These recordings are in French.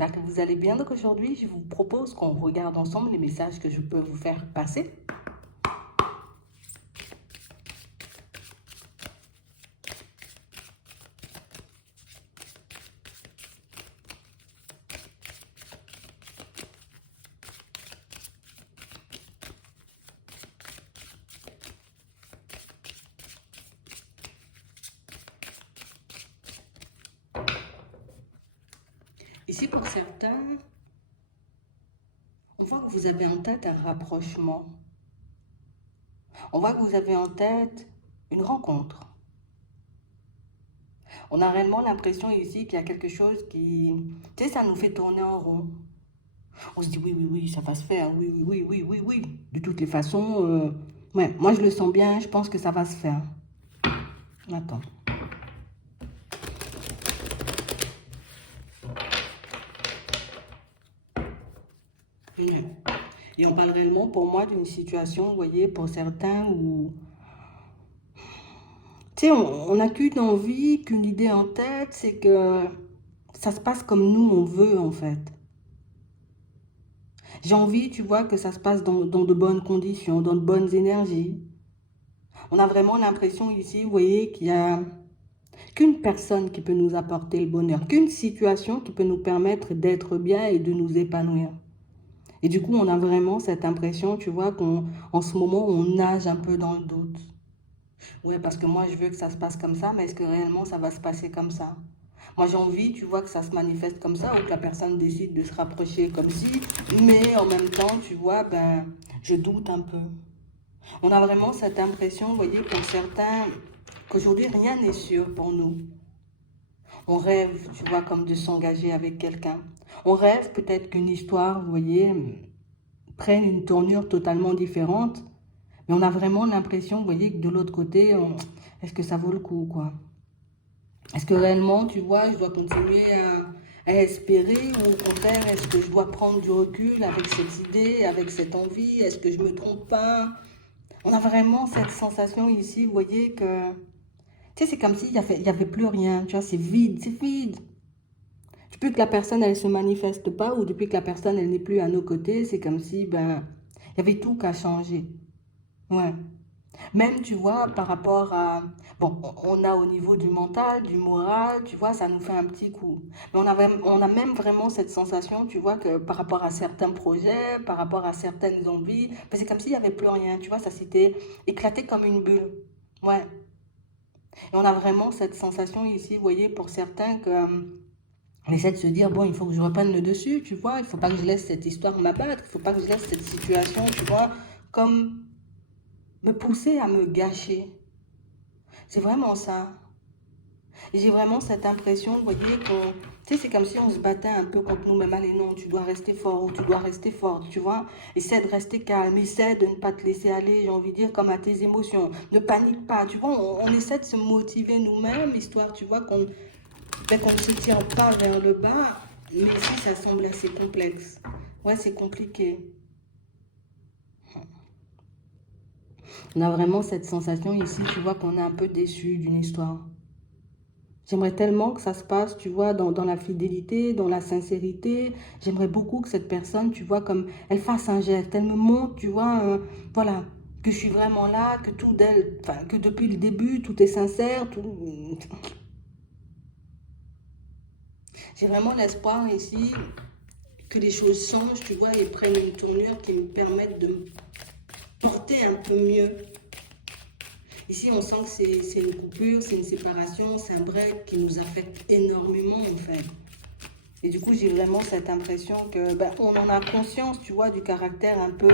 j'espère que vous allez bien. Donc aujourd'hui, je vous propose qu'on regarde ensemble les messages que je peux vous faire passer. Ici, pour certains, on voit que vous avez en tête un rapprochement. On voit que vous avez en tête une rencontre. On a réellement l'impression ici qu'il y a quelque chose qui... Tu sais, ça nous fait tourner en rond. On se dit oui, oui, oui, ça va se faire. Oui, oui, oui, oui, oui, oui. De toutes les façons, ouais, moi je le sens bien, je pense que ça va se faire. Attends. Ouais. Et on parle réellement pour moi d'une situation, vous voyez, pour certains où, tu sais, on n'a qu'une envie, qu'une idée en tête, c'est que ça se passe comme nous on veut en fait. J'ai envie, tu vois, que ça se passe dans de bonnes conditions, dans de bonnes énergies. On a vraiment l'impression ici, vous voyez, qu'il y a qu'une personne qui peut nous apporter le bonheur, qu'une situation qui peut nous permettre d'être bien et de nous épanouir. Et du coup, on a vraiment cette impression, tu vois, qu'en ce moment, on nage un peu dans le doute. Ouais, parce que moi, je veux que ça se passe comme ça, mais est-ce que réellement ça va se passer comme ça? Moi, j'ai envie, tu vois, que ça se manifeste comme ça, ou que la personne décide de se rapprocher comme si, mais en même temps, tu vois, ben, je doute un peu. On a vraiment cette impression, vous voyez, pour certains, qu'aujourd'hui, rien n'est sûr pour nous. On rêve, tu vois, comme de s'engager avec quelqu'un. On rêve peut-être qu'une histoire, vous voyez, prenne une tournure totalement différente. Mais on a vraiment l'impression, vous voyez, que de l'autre côté, est-ce que ça vaut le coup, quoi? Est-ce que réellement, tu vois, je dois continuer à espérer ou au contraire, est-ce que je dois prendre du recul avec cette idée, avec cette envie? Est-ce que je me trompe pas? On a vraiment cette sensation ici, vous voyez, que... Tu sais, c'est comme s'il y avait plus rien, tu vois, c'est vide, c'est vide. Depuis que la personne, elle se manifeste pas ou depuis que la personne, elle n'est plus à nos côtés, c'est comme si, ben, il y avait tout qu'à changer. Ouais. Même, tu vois, par rapport à... Bon, on a au niveau du mental, du moral, tu vois, ça nous fait un petit coup. Mais on a même vraiment cette sensation, tu vois, que par rapport à certains projets, par rapport à certaines envies, ben, c'est comme s'il n'y avait plus rien, tu vois, ça s'était éclaté comme une bulle. Ouais. Et on a vraiment cette sensation ici, vous voyez, pour certains que... on essaie de se dire, bon, il faut que je reprenne le dessus, tu vois, il ne faut pas que je laisse cette histoire m'abattre, il ne faut pas que je laisse cette situation, tu vois, comme me pousser à me gâcher. C'est vraiment ça. Et j'ai vraiment cette impression, vous voyez, qu'on... Tu sais, c'est comme si on se battait un peu contre nous-mêmes. Allez, non, tu dois rester fort ou tu dois rester forte, tu vois. Essaie de rester calme, essaie de ne pas te laisser aller, j'ai envie de dire, comme à tes émotions. Ne panique pas, tu vois. On essaie de se motiver nous-mêmes, histoire, tu vois, qu'on ne se tire pas vers le bas. Mais ici, ça semble assez complexe. Ouais, c'est compliqué. On a vraiment cette sensation ici, tu vois, qu'on est un peu déçu d'une histoire. J'aimerais tellement que ça se passe, tu vois, dans la fidélité, dans la sincérité. J'aimerais beaucoup que cette personne, tu vois, comme elle fasse un geste, elle me montre, tu vois, voilà, que je suis vraiment là, que tout d'elle, enfin, que depuis le début, tout est sincère, tout... J'ai vraiment l'espoir ici que les choses changent, tu vois, et prennent une tournure qui me permette de me porter un peu mieux. Ici, on sent que c'est une coupure, c'est une séparation, c'est un break qui nous affecte énormément, en fait. Et du coup, j'ai vraiment cette impression que, ben, on en a conscience, tu vois, du caractère un peu,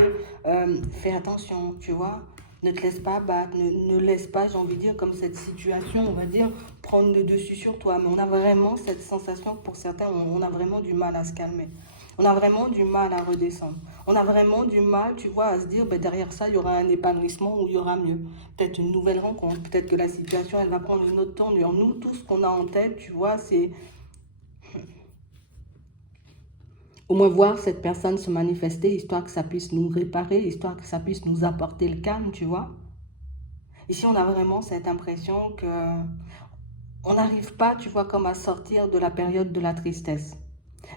fais attention, tu vois. Ne te laisse pas battre, ne laisse pas, j'ai envie de dire, comme cette situation, on va dire, prendre le dessus sur toi. Mais on a vraiment cette sensation que pour certains, on a vraiment du mal à se calmer. On a vraiment du mal à redescendre. On a vraiment du mal, tu vois, à se dire, ben, derrière ça, il y aura un épanouissement où il y aura mieux. Peut-être une nouvelle rencontre, peut-être que la situation, elle va prendre une autre tournure. Nous, tout ce qu'on a en tête, tu vois, c'est au moins voir cette personne se manifester, histoire que ça puisse nous réparer, histoire que ça puisse nous apporter le calme, tu vois. Ici, on a vraiment cette impression que on n'arrive pas, tu vois, comme à sortir de la période de la tristesse.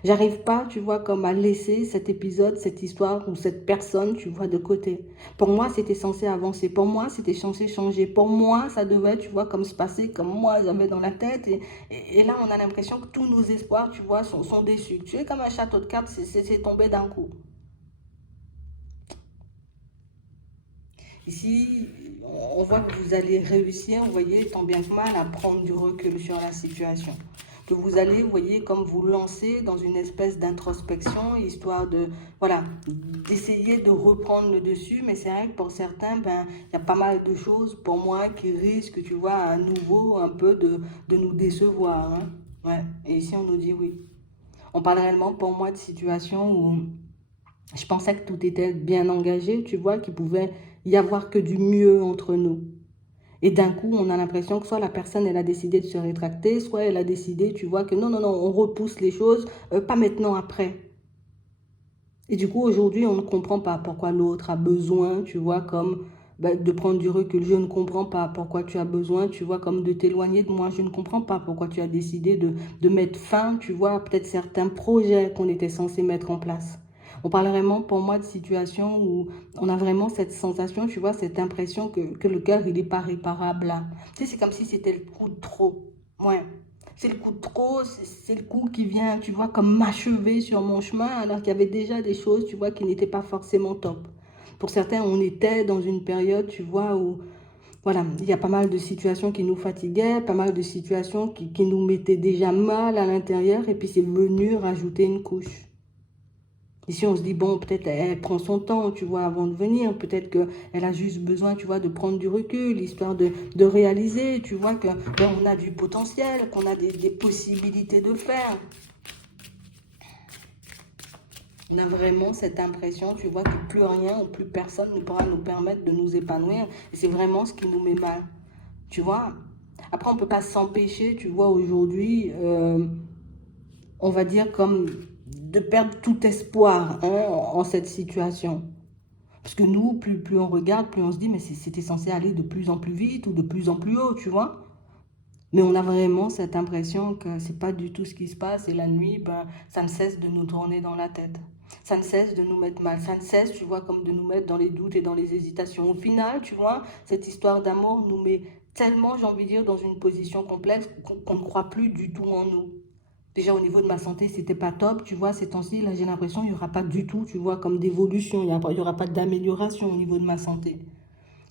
J'arrive pas, tu vois, comme à laisser cet épisode, cette histoire ou cette personne, tu vois, de côté. Pour moi, c'était censé avancer. Pour moi, c'était censé changer. Pour moi, ça devait, tu vois, comme se passer, comme moi, j'avais dans la tête. Et là, on a l'impression que tous nos espoirs, tu vois, sont déçus. Tu es comme un château de cartes, c'est tombé d'un coup. Ici, on voit que vous allez réussir, vous voyez, tant bien que mal, à prendre du recul sur la situation. Que vous allez, vous voyez, comme vous lancer dans une espèce d'introspection, histoire de, voilà, d'essayer de reprendre le dessus. Mais c'est vrai que pour certains, ben, il y a pas mal de choses, pour moi, qui risquent, tu vois, à nouveau un peu de nous décevoir. Hein. Ouais. Et ici, on nous dit oui. On parle réellement, pour moi, de situations où je pensais que tout était bien engagé, tu vois, qu'il pouvait y avoir que du mieux entre nous. Et d'un coup, on a l'impression que soit la personne, elle a décidé de se rétracter, soit elle a décidé, tu vois, que non, non, non, on repousse les choses, pas maintenant, après. Et du coup, aujourd'hui, on ne comprend pas pourquoi l'autre a besoin, tu vois, comme de prendre du recul. Je ne comprends pas pourquoi tu as besoin, tu vois, comme de t'éloigner de moi. Je ne comprends pas pourquoi tu as décidé de mettre fin, tu vois, à peut-être certains projets qu'on était censé mettre en place. On parle vraiment, pour moi, de situations où on a vraiment cette sensation, tu vois, cette impression que le cœur, il n'est pas réparable là. Tu sais, c'est comme si c'était le coup de trop. Ouais. C'est le coup de trop, c'est le coup qui vient, tu vois, comme m'achever sur mon chemin, alors qu'il y avait déjà des choses, tu vois, qui n'étaient pas forcément top. Pour certains, on était dans une période, tu vois, où, voilà, il y a pas mal de situations qui nous fatiguaient, pas mal de situations qui nous mettaient déjà mal à l'intérieur, et puis c'est venu rajouter une couche. Ici, on se dit, bon, peut-être elle prend son temps, tu vois, avant de venir. Peut-être qu'elle a juste besoin, tu vois, de prendre du recul, histoire de réaliser, tu vois, qu'on ben, on a du potentiel, qu'on a des possibilités de faire. On a vraiment cette impression, tu vois, que plus rien ou plus personne ne pourra nous permettre de nous épanouir. Et c'est vraiment ce qui nous met mal, tu vois. Après, on ne peut pas s'empêcher, tu vois, aujourd'hui, on va dire comme de perdre tout espoir hein, en cette situation. Parce que nous, plus on regarde, plus on se dit, mais c'était censé aller de plus en plus vite ou de plus en plus haut, tu vois. Mais on a vraiment cette impression que c'est pas du tout ce qui se passe et la nuit, ben, ça ne cesse de nous tourner dans la tête. Ça ne cesse de nous mettre mal. Ça ne cesse, tu vois, comme de nous mettre dans les doutes et dans les hésitations. Au final, tu vois, cette histoire d'amour nous met tellement, j'ai envie de dire, dans une position complexe qu'on ne croit plus du tout en nous. Déjà au niveau de ma santé, c'était pas top, tu vois, ces temps-ci, là j'ai l'impression qu'il n'y aura pas du tout, tu vois, comme d'évolution, il n'y aura pas d'amélioration au niveau de ma santé.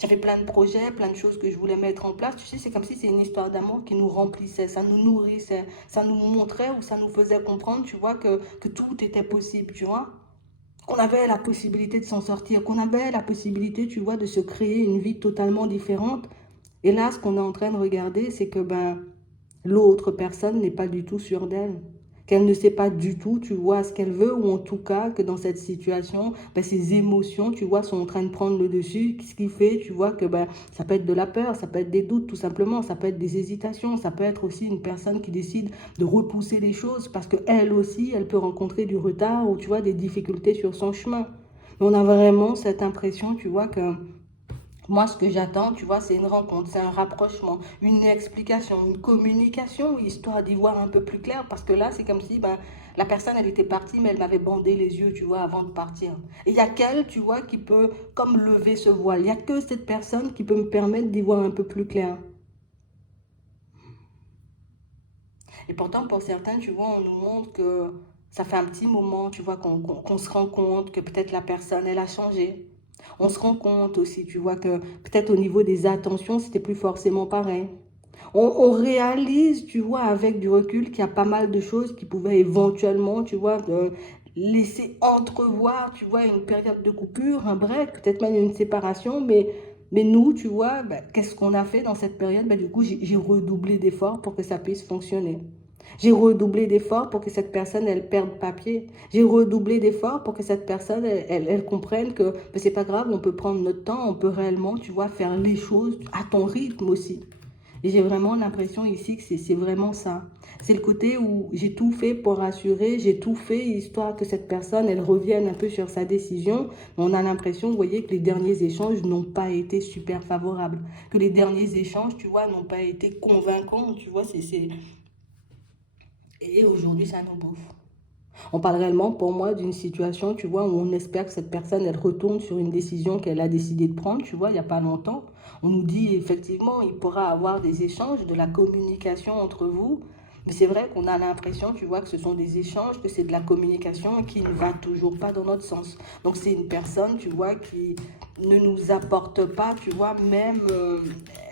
J'avais plein de projets, plein de choses que je voulais mettre en place, tu sais, c'est comme si c'est une histoire d'amour qui nous remplissait, ça nous nourrissait, ça nous montrait ou ça nous faisait comprendre, tu vois, que tout était possible, tu vois. Qu'on avait la possibilité de s'en sortir, qu'on avait la possibilité, tu vois, de se créer une vie totalement différente. Et là, ce qu'on est en train de regarder, c'est que ben, l'autre personne n'est pas du tout sûre d'elle. Qu'elle ne sait pas du tout, tu vois, ce qu'elle veut, ou en tout cas que dans cette situation, ben, ses émotions, tu vois, sont en train de prendre le dessus. Ce qui fait, tu vois, que ben, ça peut être de la peur, ça peut être des doutes, tout simplement, ça peut être des hésitations, ça peut être aussi une personne qui décide de repousser les choses parce qu'elle aussi, elle peut rencontrer du retard ou, tu vois, des difficultés sur son chemin. Mais on a vraiment cette impression, tu vois, que moi, ce que j'attends, tu vois, c'est une rencontre, c'est un rapprochement, une explication, une communication, histoire d'y voir un peu plus clair. Parce que là, c'est comme si ben, la personne, elle était partie, mais elle m'avait bandé les yeux, tu vois, avant de partir. Et il n'y a qu'elle, tu vois, qui peut comme lever ce voile. Il n'y a que cette personne qui peut me permettre d'y voir un peu plus clair. Et pourtant, pour certains, tu vois, on nous montre que ça fait un petit moment, tu vois, qu'on se rend compte que peut-être la personne, elle a changé. On se rend compte aussi, tu vois, que peut-être au niveau des attentions, c'était plus forcément pareil. On réalise, tu vois, avec du recul, qu'il y a pas mal de choses qui pouvaient éventuellement, tu vois, laisser entrevoir, tu vois, une période de coupure, un break, peut-être même une séparation, mais nous, tu vois, ben, qu'est-ce qu'on a fait dans cette période? Ben, du coup, j'ai redoublé d'efforts pour que ça puisse fonctionner. J'ai redoublé d'efforts pour que cette personne, elle perde papier. J'ai redoublé d'efforts pour que cette personne, elle comprenne que ben, c'est pas grave, on peut prendre notre temps, on peut réellement, tu vois, faire les choses à ton rythme aussi. Et j'ai vraiment l'impression ici que c'est vraiment ça. C'est le côté où j'ai tout fait pour rassurer, j'ai tout fait histoire que cette personne, elle revienne un peu sur sa décision. On a l'impression, vous voyez, que les derniers échanges n'ont pas été super favorables. Que les derniers échanges, tu vois, n'ont pas été convaincants, tu vois. Et aujourd'hui, ça nous bouffe. On parle réellement pour moi d'une situation, tu vois, où on espère que cette personne, elle retourne sur une décision qu'elle a décidé de prendre, tu vois, il n'y a pas longtemps. On nous dit effectivement, il pourra avoir des échanges, de la communication entre vous. Mais c'est vrai qu'on a l'impression, tu vois, que ce sont des échanges, que c'est de la communication qui ne va toujours pas dans notre sens. Donc c'est une personne, tu vois, qui ne nous apporte pas, tu vois, même,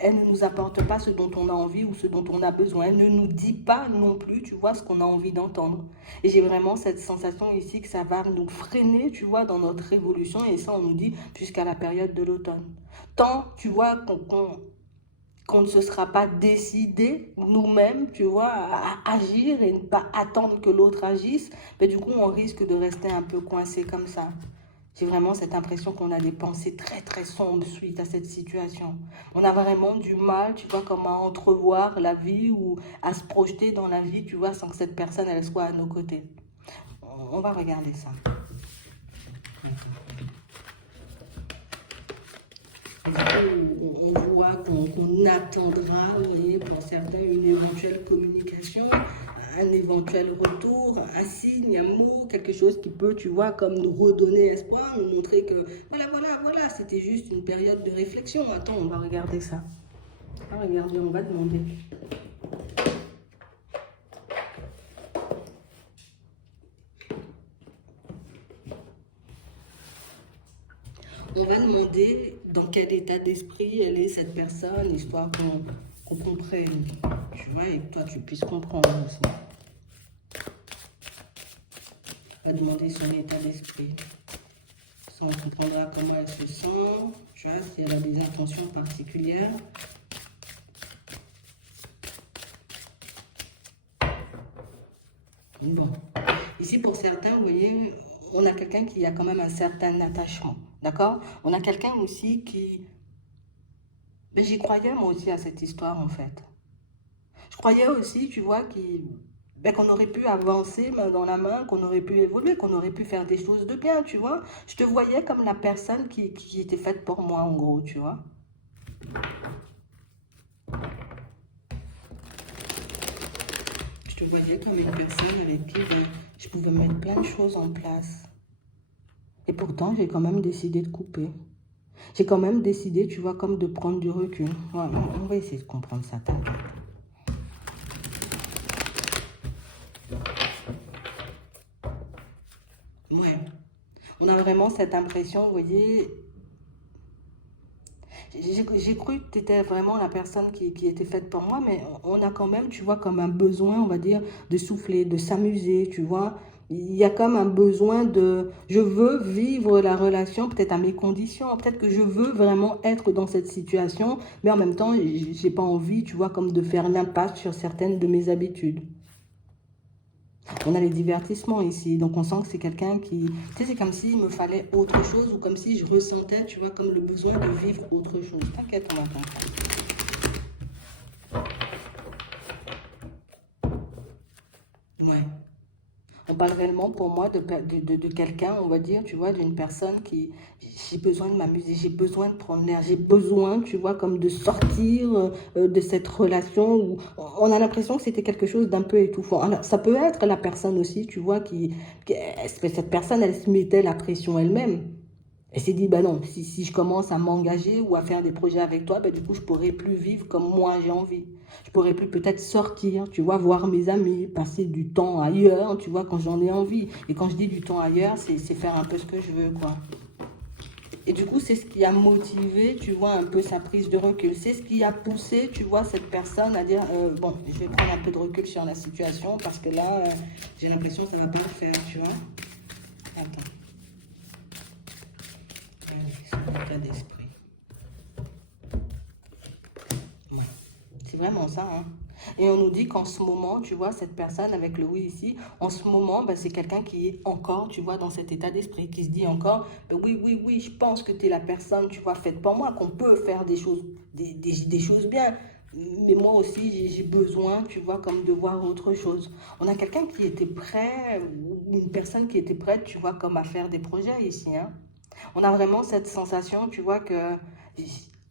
elle ne nous apporte pas ce dont on a envie ou ce dont on a besoin. Elle ne nous dit pas non plus, tu vois, ce qu'on a envie d'entendre. Et j'ai vraiment cette sensation ici que ça va nous freiner, tu vois, dans notre évolution. Et ça, on nous dit jusqu'à la période de l'automne. Tant, tu vois, qu'on ne se sera pas décidé nous-mêmes, tu vois, à agir et ne pas attendre que l'autre agisse, mais du coup, on risque de rester un peu coincé comme ça. J'ai vraiment cette impression qu'on a des pensées très très sombres suite à cette situation. On a vraiment du mal, tu vois, comme à entrevoir la vie ou à se projeter dans la vie, tu vois, sans que cette personne, elle soit à nos côtés. On va regarder ça. On voit qu'on attendra, vous voyez, pour certains, une éventuelle communication, un éventuel retour, un signe, un mot, quelque chose qui peut, tu vois, comme nous redonner espoir, nous montrer que, voilà, c'était juste une période de réflexion. Attends, on va regarder ça. On va regarder, on va demander. On va demander dans quel état d'esprit elle est, cette personne, histoire qu'on comprenne, tu vois, et que toi, tu puisses comprendre aussi. On va demander son état d'esprit. Ça, on comprendra comment elle se sent, tu vois, si elle a des intentions particulières. Bon, ici pour certains, vous voyez, on a quelqu'un qui a quand même un certain attachement, d'accord? On a quelqu'un aussi qui... Mais j'y croyais moi aussi à cette histoire en fait. Je croyais aussi, tu vois, qu'on aurait pu avancer main dans la main, qu'on aurait pu évoluer, qu'on aurait pu faire des choses de bien, tu vois. Je te voyais comme la personne qui était faite pour moi, en gros, tu vois. Je te voyais comme une personne avec qui je pouvais mettre plein de choses en place. Et pourtant, j'ai quand même décidé de couper. J'ai quand même décidé, tu vois, comme de prendre du recul. Ouais, on va essayer de comprendre ça, t'inquiète. Ouais. On a vraiment cette impression, vous voyez, j'ai cru que tu étais vraiment la personne qui était faite pour moi, mais on a quand même, tu vois, comme un besoin, on va dire, de souffler, de s'amuser, tu vois. Il y a comme un besoin de, je veux vivre la relation peut-être à mes conditions, peut-être que je veux vraiment être dans cette situation, mais en même temps, j'ai pas envie, tu vois, comme de faire l'impasse sur certaines de mes habitudes. On a les divertissements ici, donc on sent que c'est quelqu'un qui... Tu sais, c'est comme s'il me fallait autre chose ou comme si je ressentais, tu vois, comme le besoin de vivre autre chose. T'inquiète, on va comprendre. Ouais. On parle réellement pour moi de quelqu'un, on va dire, tu vois, d'une personne qui... J'ai besoin de m'amuser, j'ai besoin de prendre l'air, j'ai besoin, tu vois, comme de sortir de cette relation où on a l'impression que c'était quelque chose d'un peu étouffant. Alors, ça peut être la personne aussi, tu vois, cette personne, elle se mettait la pression elle-même. Elle s'est dit, bah non, si je commence à m'engager ou à faire des projets avec toi, bah du coup, je pourrai plus vivre comme moi j'ai envie. Je pourrai plus peut-être sortir, tu vois, voir mes amis, passer du temps ailleurs, tu vois, quand j'en ai envie. Et quand je dis du temps ailleurs, c'est faire un peu ce que je veux, quoi. Et du coup, c'est ce qui a motivé, tu vois, un peu sa prise de recul. C'est ce qui a poussé, tu vois, cette personne à dire, bon, je vais prendre un peu de recul sur la situation parce que là, j'ai l'impression que ça va pas le faire, tu vois. Attends. Son état d'esprit. Ouais. C'est vraiment ça, hein. Et on nous dit qu'en ce moment, tu vois, cette personne avec le oui ici, en ce moment, ben, c'est quelqu'un qui est encore, tu vois, dans cet état d'esprit, qui se dit encore, ben, oui, je pense que tu es la personne, tu vois, faite pour moi, qu'on peut faire des choses, des choses bien. Mais moi aussi, j'ai besoin, tu vois, comme de voir autre chose. On a quelqu'un qui était prêt, ou une personne qui était prête, tu vois, comme à faire des projets ici, hein. On a vraiment cette sensation, tu vois, que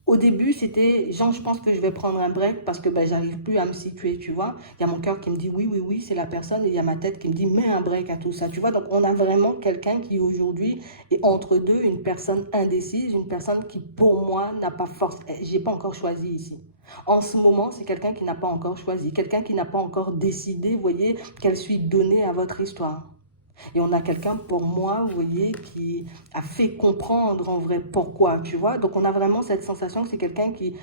Au début, c'était genre, je pense que je vais prendre un break parce que ben, j'arrive plus à me situer, tu vois. Il y a mon cœur qui me dit oui, oui, oui, c'est la personne, et il y a ma tête qui me dit mets un break à tout ça, tu vois. Donc, on a vraiment quelqu'un qui aujourd'hui est entre deux, une personne indécise, une personne qui, pour moi, n'a pas force, j'ai pas encore choisi ici. En ce moment, c'est quelqu'un qui n'a pas encore choisi, quelqu'un qui n'a pas encore décidé, vous voyez, quelle suite donner à votre histoire. Et on a quelqu'un, pour moi, vous voyez, qui a fait comprendre en vrai pourquoi, tu vois. Donc on a vraiment cette sensation que c'est quelqu'un qui...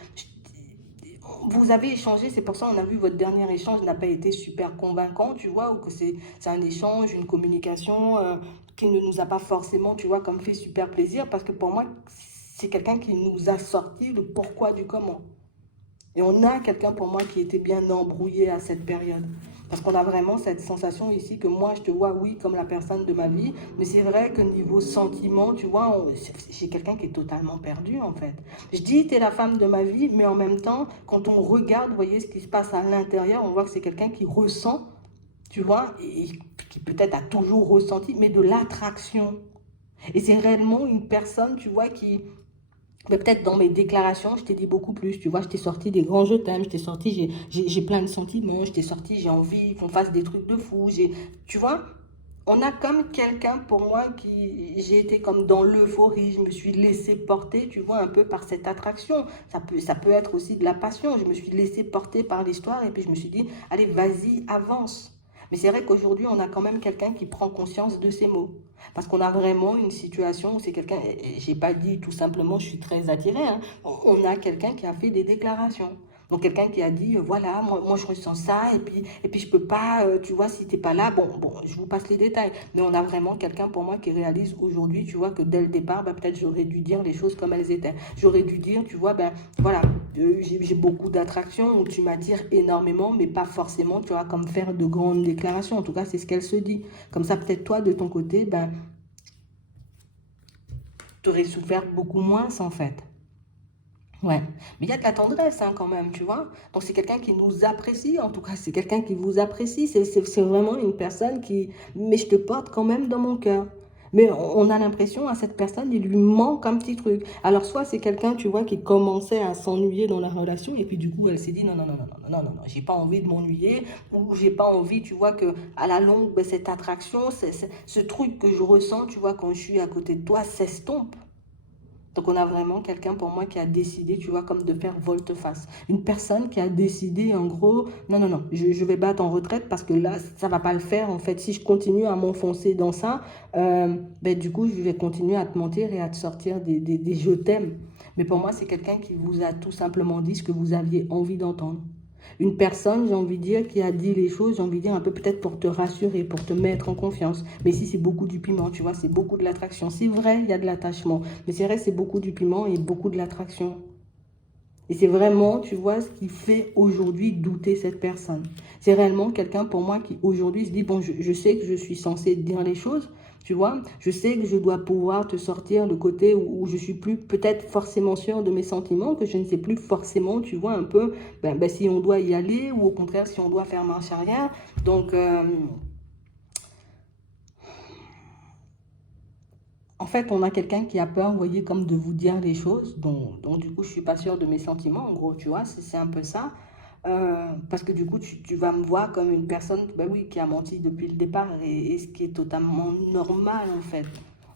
Vous avez échangé, c'est pour ça qu'on a vu votre dernier échange n'a pas été super convaincant, tu vois, ou que c'est un échange, une communication qui ne nous a pas forcément, tu vois, comme fait super plaisir, parce que pour moi, c'est quelqu'un qui nous a sorti le pourquoi du comment. Et on a quelqu'un pour moi qui était bien embrouillé à cette période. Parce qu'on a vraiment cette sensation ici que moi, je te vois, oui, comme la personne de ma vie. Mais c'est vrai que niveau sentiment, tu vois, j'ai quelqu'un qui est totalement perdu, en fait. Je dis, tu es la femme de ma vie, mais en même temps, quand on regarde, vous voyez ce qui se passe à l'intérieur, on voit que c'est quelqu'un qui ressent, tu vois, et qui peut-être a toujours ressenti, mais de l'attraction. Et c'est réellement une personne, tu vois, qui, mais peut-être dans mes déclarations, je t'ai dit beaucoup plus. Tu vois, je t'ai sorti des grands je t'aime, je t'ai sorti, j'ai plein de sentiments, je t'ai sorti, j'ai envie qu'on fasse des trucs de fou. Tu vois, on a comme quelqu'un pour moi qui, j'ai été comme dans l'euphorie, je me suis laissé porter, tu vois, un peu par cette attraction. Ça peut être aussi de la passion. Je me suis laissé porter par l'histoire et puis je me suis dit, allez, vas-y, avance. Mais c'est vrai qu'aujourd'hui, on a quand même quelqu'un qui prend conscience de ces mots. Parce qu'on a vraiment une situation où c'est quelqu'un, j'ai pas dit tout simplement je suis très attirée, hein. On a quelqu'un qui a fait des déclarations. Donc quelqu'un qui a dit voilà, moi je ressens ça et puis je peux pas, tu vois, si t'es pas là, bon, je vous passe les détails. Mais on a vraiment quelqu'un pour moi qui réalise aujourd'hui, tu vois, que dès le départ, bah, peut-être j'aurais dû dire les choses comme elles étaient. J'aurais dû dire, tu vois, ben voilà, j'ai beaucoup d'attraction, où tu m'attires énormément, mais pas forcément, tu vois, comme faire de grandes déclarations. En tout cas, c'est ce qu'elle se dit. Comme ça, peut-être toi, de ton côté, ben, tu aurais souffert beaucoup moins, en fait. Ouais, mais il y a de la tendresse hein, quand même, tu vois. Donc c'est quelqu'un qui nous apprécie, en tout cas c'est quelqu'un qui vous apprécie, c'est vraiment une personne qui... Mais je te porte quand même dans mon cœur. Mais on a l'impression à cette personne, il lui manque un petit truc. Alors soit c'est quelqu'un, tu vois, qui commençait à s'ennuyer dans la relation et puis du coup elle s'est dit non, non, non, non, non, non, non, non, j'ai pas envie de m'ennuyer ou j'ai pas envie, tu vois, que à la longue, ben, cette attraction, ce truc que je ressens, tu vois, quand je suis à côté de toi, s'estompe. Donc on a vraiment quelqu'un pour moi qui a décidé, tu vois, comme de faire volte-face. Une personne qui a décidé en gros, non, non, non, je vais battre en retraite parce que là, ça va pas le faire. En fait, si je continue à m'enfoncer dans ça, ben, du coup, je vais continuer à te mentir et à te sortir des je t'aime. Mais pour moi, c'est quelqu'un qui vous a tout simplement dit ce que vous aviez envie d'entendre. Une personne, j'ai envie de dire, qui a dit les choses, j'ai envie de dire, un peu peut-être pour te rassurer, pour te mettre en confiance. Mais ici, c'est beaucoup du piment, tu vois, c'est beaucoup de l'attraction. C'est vrai, il y a de l'attachement. Mais c'est vrai, c'est beaucoup du piment et beaucoup de l'attraction. Et c'est vraiment, tu vois, ce qui fait aujourd'hui douter cette personne. C'est réellement quelqu'un pour moi qui aujourd'hui se dit, bon, je sais que je suis censée dire les choses, tu vois, je sais que je dois pouvoir te sortir le côté où je suis plus peut-être forcément sûre de mes sentiments, que je ne sais plus forcément, tu vois, un peu, si on doit y aller ou au contraire si on doit faire marche arrière. Donc, en fait, on a quelqu'un qui a peur, vous voyez, comme de vous dire les choses, donc du coup, je suis pas sûre de mes sentiments, en gros, tu vois, c'est un peu ça. Parce que du coup, tu vas me voir comme une personne, ben oui, qui a menti depuis le départ, et ce qui est totalement normal, en fait.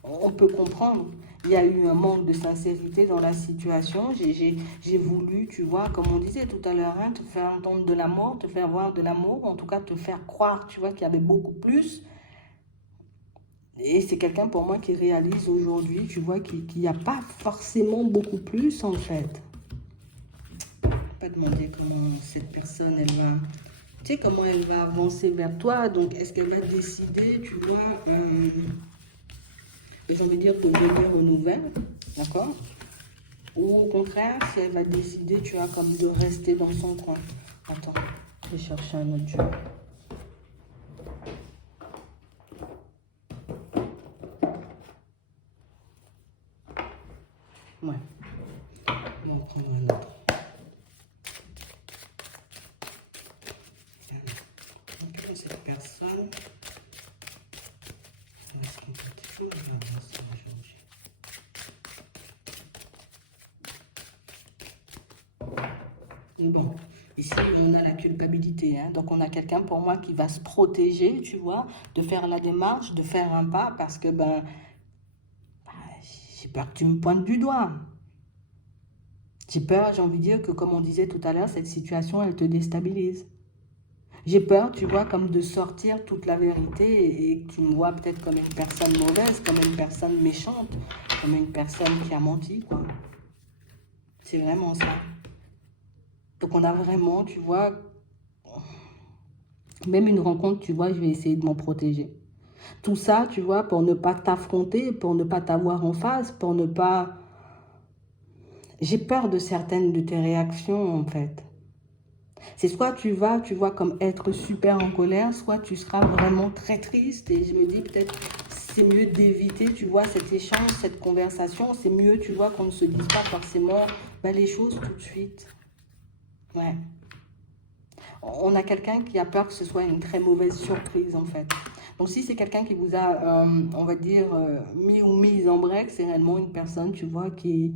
On peut comprendre. Il y a eu un manque de sincérité dans la situation. J'ai voulu, tu vois, comme on disait tout à l'heure, hein, te faire entendre de l'amour, te faire voir de l'amour, en tout cas te faire croire, tu vois, qu'il y avait beaucoup plus. Et c'est quelqu'un pour moi qui réalise aujourd'hui, tu vois, qu'il n'y a pas forcément beaucoup plus en fait. Je ne vais pas demander comment cette personne, elle va, tu sais, comment elle va avancer vers toi. Donc, est-ce qu'elle va décider, tu vois, j'ai envie de dire, de venir aux nouvelles, d'accord? Ou au contraire, si elle va décider, tu vois, comme de rester dans son coin. Attends, je vais chercher un autre jeu. Ouais, on va prendre un autre. Donc, cette personne, est-ce qu'on peut toujours avancer aujourd'hui? bon, ici, on a la culpabilité. Hein. Donc, on a quelqu'un pour moi qui va se protéger, tu vois, de faire la démarche, de faire un pas, parce que, j'ai peur que tu me pointes du doigt. J'ai peur, j'ai envie de dire que, comme on disait tout à l'heure, cette situation, elle te déstabilise. J'ai peur, tu vois, comme de sortir toute la vérité et que tu me vois peut-être comme une personne mauvaise, comme une personne méchante, comme une personne qui a menti, quoi. C'est vraiment ça. Donc on a vraiment, tu vois, même une rencontre, tu vois, je vais essayer de m'en protéger. Tout ça, tu vois, pour ne pas t'affronter, pour ne pas t'avoir en face, pour ne pas... J'ai peur de certaines de tes réactions, en fait. C'est soit tu vas, tu vois, comme être super en colère, soit tu seras vraiment très triste. Et je me dis peut-être c'est mieux d'éviter, tu vois, cet échange, cette conversation. C'est mieux, tu vois, qu'on ne se dise pas forcément les choses tout de suite. Ouais. On a quelqu'un qui a peur que ce soit une très mauvaise surprise, en fait. Donc, si c'est quelqu'un qui vous a, on va dire, mis ou mise en break, c'est réellement une personne, tu vois, qui...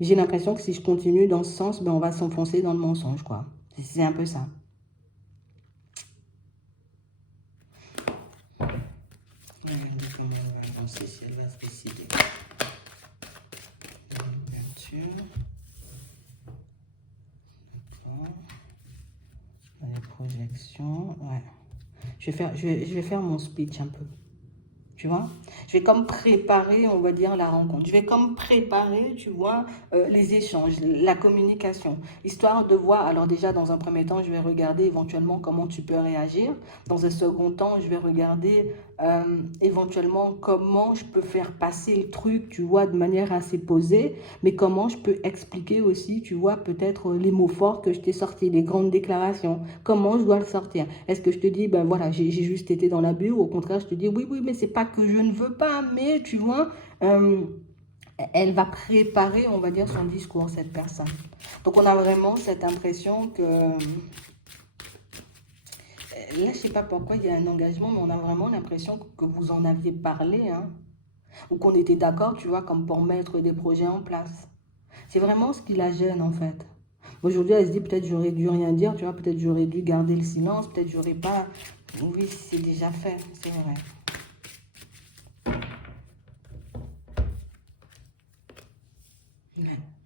J'ai l'impression que si je continue dans ce sens, on va s'enfoncer dans le mensonge, quoi. C'est un peu ça. Regardez comment on va avancer si elle va se décider. L'ouverture. D'accord. Les projections. Ouais. Je vais faire mon speech un peu. Tu vois, je vais comme préparer, on va dire, la rencontre. Je vais comme préparer, tu vois, les échanges, la communication, histoire de voir. Alors déjà, dans un premier temps, je vais regarder éventuellement comment tu peux réagir. Dans un second temps, je vais regarder éventuellement comment je peux faire passer le truc, tu vois, de manière assez posée, mais comment je peux expliquer aussi, tu vois, peut-être les mots forts que je t'ai sortis, les grandes déclarations, comment je dois le sortir. Est-ce que je te dis, ben voilà, j'ai juste été dans l'abus, ou au contraire, je te dis, oui, oui, mais c'est pas que je ne veux pas, mais tu vois, elle va préparer, on va dire, son discours, cette personne. Donc, on a vraiment cette impression que... Là, je sais pas pourquoi il y a un engagement, mais on a vraiment l'impression que vous en aviez parlé, hein, ou qu'on était d'accord, tu vois, comme pour mettre des projets en place. C'est vraiment ce qui la gêne, en fait. Aujourd'hui, elle se dit, peut-être j'aurais dû rien dire, tu vois, peut-être j'aurais dû garder le silence, peut-être j'aurais pas... Oui, c'est déjà fait, c'est vrai.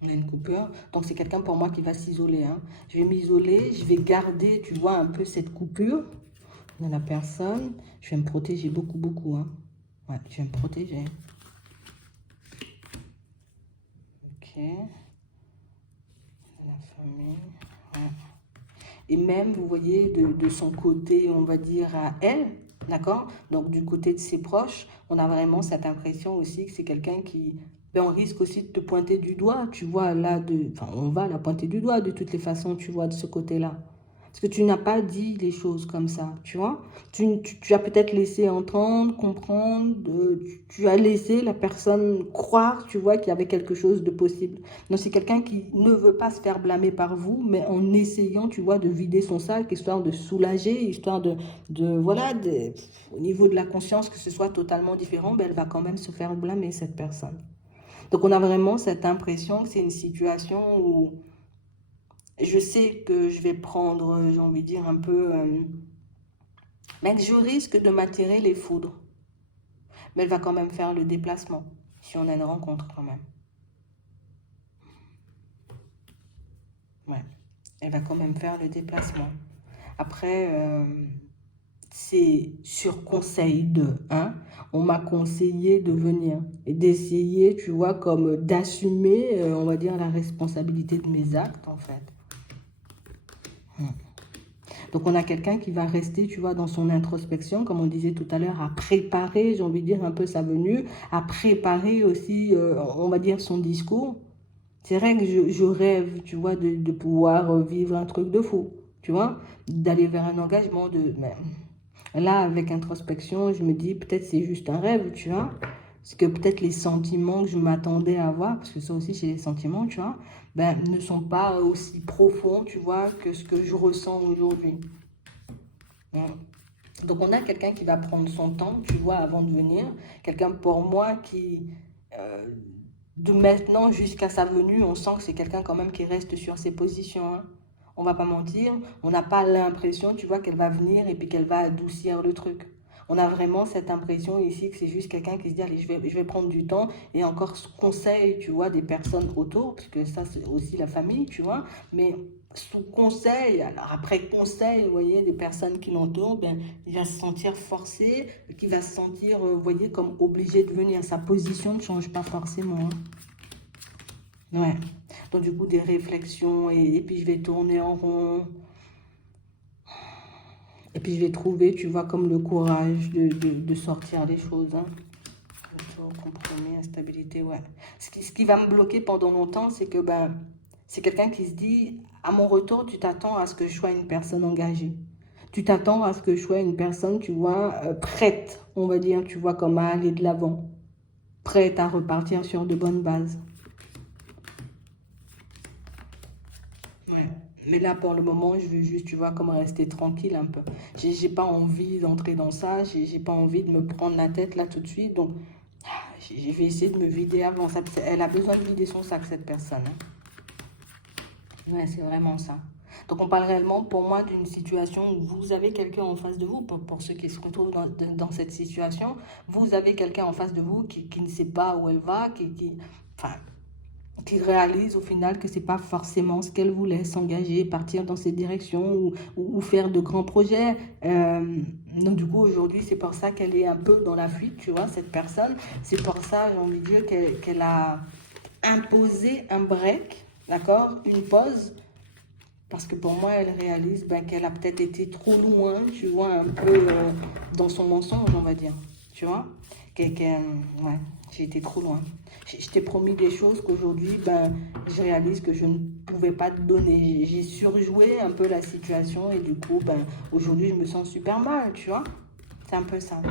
On a une coupure, donc c'est quelqu'un pour moi qui va s'isoler. Hein. Je vais m'isoler, je vais garder, tu vois, un peu cette coupure de la personne. Je vais me protéger beaucoup, beaucoup. Hein. Ouais, je vais me protéger. Ok. La famille. Ouais. Et même, vous voyez, de son côté, on va dire à elle, d'accord? Donc, du côté de ses proches, on a vraiment cette impression aussi que c'est quelqu'un qui... on risque aussi de te pointer du doigt, tu vois, là, enfin, on va la pointer du doigt de toutes les façons, tu vois, de ce côté-là. Parce que tu n'as pas dit les choses comme ça, tu vois. Tu as peut-être laissé entendre, comprendre, tu as laissé la personne croire, tu vois, qu'il y avait quelque chose de possible. Donc c'est quelqu'un qui ne veut pas se faire blâmer par vous, mais en essayant, tu vois, de vider son sac, histoire de soulager, histoire voilà, au niveau de la conscience, que ce soit totalement différent, elle va quand même se faire blâmer, cette personne. Donc on a vraiment cette impression que c'est une situation où je sais que je vais prendre, j'ai envie de dire, un peu... mais je risque de m'attirer les foudres. Mais elle va quand même faire le déplacement, si on a une rencontre quand même. Ouais, elle va quand même faire le déplacement. Après, c'est sur conseil de, hein, on m'a conseillé de venir et d'essayer, tu vois, comme d'assumer, on va dire, la responsabilité de mes actes, en fait. Donc, on a quelqu'un qui va rester, tu vois, dans son introspection, comme on disait tout à l'heure, à préparer, j'ai envie de dire, un peu sa venue, à préparer aussi, on va dire, son discours. C'est vrai que je rêve, tu vois, de pouvoir vivre un truc de fou, tu vois, d'aller vers un engagement de... Mais là, avec introspection, je me dis, peut-être c'est juste un rêve, tu vois. Parce que peut-être les sentiments que je m'attendais à avoir, parce que ça aussi, c'est les sentiments, tu vois, ne sont pas aussi profonds, tu vois, que ce que je ressens aujourd'hui. Donc, on a quelqu'un qui va prendre son temps, tu vois, avant de venir. Quelqu'un pour moi qui... De maintenant jusqu'à sa venue, on sent que c'est quelqu'un quand même qui reste sur ses positions, hein. On va pas mentir, on n'a pas l'impression, tu vois, qu'elle va venir et puis qu'elle va adoucir le truc. On a vraiment cette impression ici que c'est juste quelqu'un qui se dit, allez, je vais prendre du temps et encore conseil, tu vois, des personnes autour, parce que ça, c'est aussi la famille, tu vois, mais sous conseil, alors après conseil, vous voyez, des personnes qui l'entourent, ben, il va se sentir forcé, qui va se sentir, vous voyez, comme obligé de venir. Sa position ne change pas forcément, hein. Ouais. Donc du coup, des réflexions et puis je vais tourner en rond. Et puis je vais trouver, tu vois, comme le courage de sortir les choses, hein. Retour, compromis, instabilité, ouais. Ce qui va me bloquer pendant longtemps, c'est que ben, c'est quelqu'un qui se dit, à mon retour, tu t'attends à ce que je sois une personne engagée. Tu t'attends à ce que je sois une personne, tu vois, prête, on va dire, tu vois, comme à aller de l'avant. Prête à repartir sur de bonnes bases. Ouais. Mais là, pour le moment, je veux juste, tu vois, comme rester tranquille un peu. J'ai pas envie d'entrer dans ça, j'ai pas envie de me prendre la tête là tout de suite. Donc, je vais essayer de me vider avant. Elle a besoin de vider son sac, cette personne, hein. Ouais, c'est vraiment ça. Donc, on parle réellement, pour moi, d'une situation où vous avez quelqu'un en face de vous, pour ceux qui se retrouvent dans cette situation, vous avez quelqu'un en face de vous qui ne sait pas où elle va, enfin, qui réalise au final que c'est pas forcément ce qu'elle voulait, s'engager, partir dans cette direction ou faire de grands projets. Donc du coup aujourd'hui c'est pour ça qu'elle est un peu dans la fuite, tu vois, cette personne. C'est pour ça, j'ai envie de dire, qu'elle a imposé un break, d'accord, une pause, parce que pour moi elle réalise ben, qu'elle a peut-être été trop loin, tu vois, un peu dans son mensonge, on va dire, tu vois, ouais, j'ai été trop loin. Je t'ai promis des choses qu'aujourd'hui, ben, je réalise que je ne pouvais pas te donner. J'ai surjoué un peu la situation et du coup, ben, aujourd'hui, je me sens super mal, tu vois. C'est un peu ça.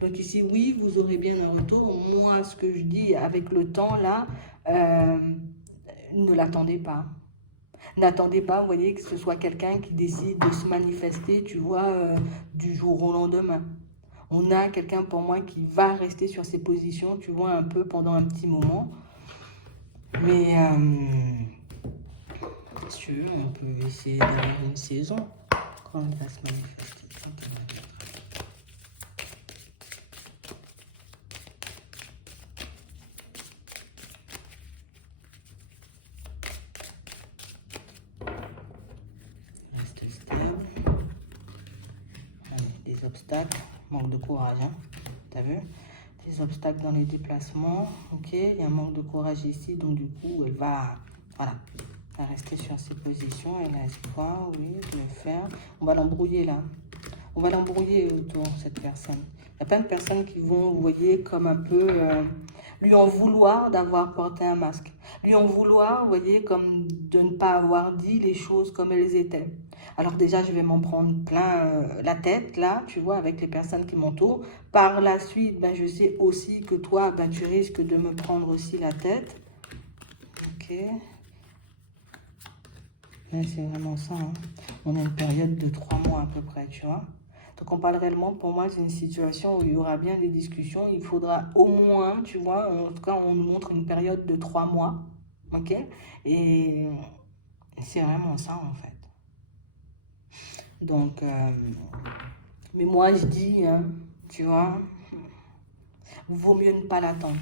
Donc ici, oui, vous aurez bien un retour. Moi, ce que je dis avec le temps, là, euh, ne l'attendez pas. N'attendez pas, vous voyez, que ce soit quelqu'un qui décide de se manifester, tu vois, du jour au lendemain. On a quelqu'un pour moi qui va rester sur ses positions, tu vois, un peu pendant un petit moment. Mais sûr, on peut essayer d'avoir une saison quand elle va se manifester. Reste stable. Allez, des obstacles, manque de courage, hein. T'as vu? Des obstacles dans les déplacements. Ok, il y a un manque de courage ici, donc du coup, elle va, voilà, elle va rester sur ses positions. Elle a espoir, oui, de le faire. On va l'embrouiller là. On va l'embrouiller autour de cette personne. Il y a plein de personnes qui vont, vous voyez, comme un peu lui en vouloir d'avoir porté un masque. Lui en vouloir, vous voyez, comme de ne pas avoir dit les choses comme elles étaient. Alors déjà, je vais m'en prendre plein la tête, là, tu vois, avec les personnes qui m'entourent. Par la suite, ben, je sais aussi que toi, ben, tu risques de me prendre aussi la tête. Ok. C'est vraiment ça, hein. On a une période de 3 mois à peu près, tu vois. Donc on parle réellement, pour moi, c'est une situation où il y aura bien des discussions. Il faudra au moins, tu vois, en tout cas, on nous montre une période de 3 mois. Ok. Et c'est vraiment ça, en fait. Donc, mais moi, je dis, hein, tu vois, vaut mieux ne pas l'attendre.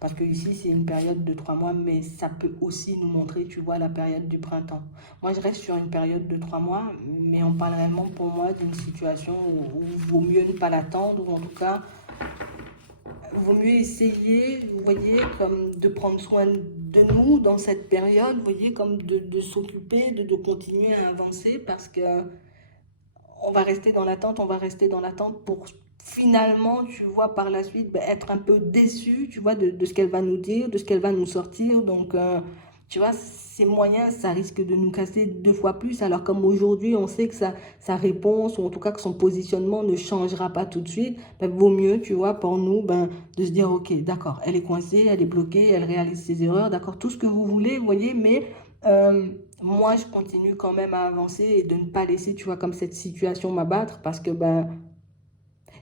Parce que ici, c'est une période de 3 mois, mais ça peut aussi nous montrer, tu vois, la période du printemps. Moi, je reste sur une période de 3 mois, mais on parle réellement pour moi d'une situation où il vaut mieux ne pas l'attendre, ou en tout cas, il vaut mieux essayer, vous voyez, comme de prendre soin de nous dans cette période, vous voyez, comme de s'occuper, de continuer à avancer, parce que on va rester dans l'attente, on va rester dans l'attente pour finalement, tu vois, par la suite, ben, être un peu déçu, tu vois, de ce qu'elle va nous dire, de ce qu'elle va nous sortir. Donc, tu vois, ces moyens, ça risque de nous casser 2 fois plus. Alors, comme aujourd'hui, on sait que sa réponse, ou en tout cas que son positionnement ne changera pas tout de suite, ben, vaut mieux, tu vois, pour nous, ben, de se dire, ok, d'accord, elle est coincée, elle est bloquée, elle réalise ses erreurs, d'accord, tout ce que vous voulez, vous voyez, mais euh, moi, je continue quand même à avancer et de ne pas laisser, tu vois, comme cette situation m'abattre parce que, ben,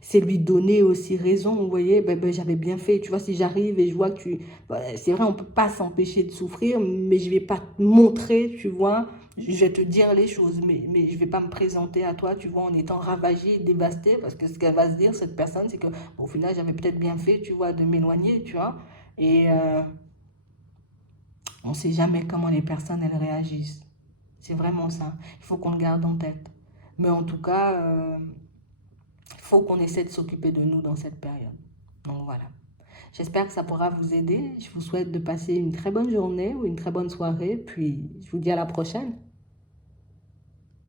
c'est lui donner aussi raison, vous voyez, j'avais bien fait, tu vois, si j'arrive et je vois que tu... c'est vrai, on ne peut pas s'empêcher de souffrir, mais je ne vais pas te montrer, tu vois, je vais te dire les choses, mais je ne vais pas me présenter à toi, tu vois, en étant ravagée, dévastée, parce que ce qu'elle va se dire, cette personne, c'est que, au final, j'avais peut-être bien fait, tu vois, de m'éloigner, tu vois, et on ne sait jamais comment les personnes, elles réagissent. C'est vraiment ça, il faut qu'on le garde en tête. Mais en tout cas, il faut qu'on essaie de s'occuper de nous dans cette période. Donc voilà. J'espère que ça pourra vous aider. Je vous souhaite de passer une très bonne journée ou une très bonne soirée. Puis je vous dis à la prochaine.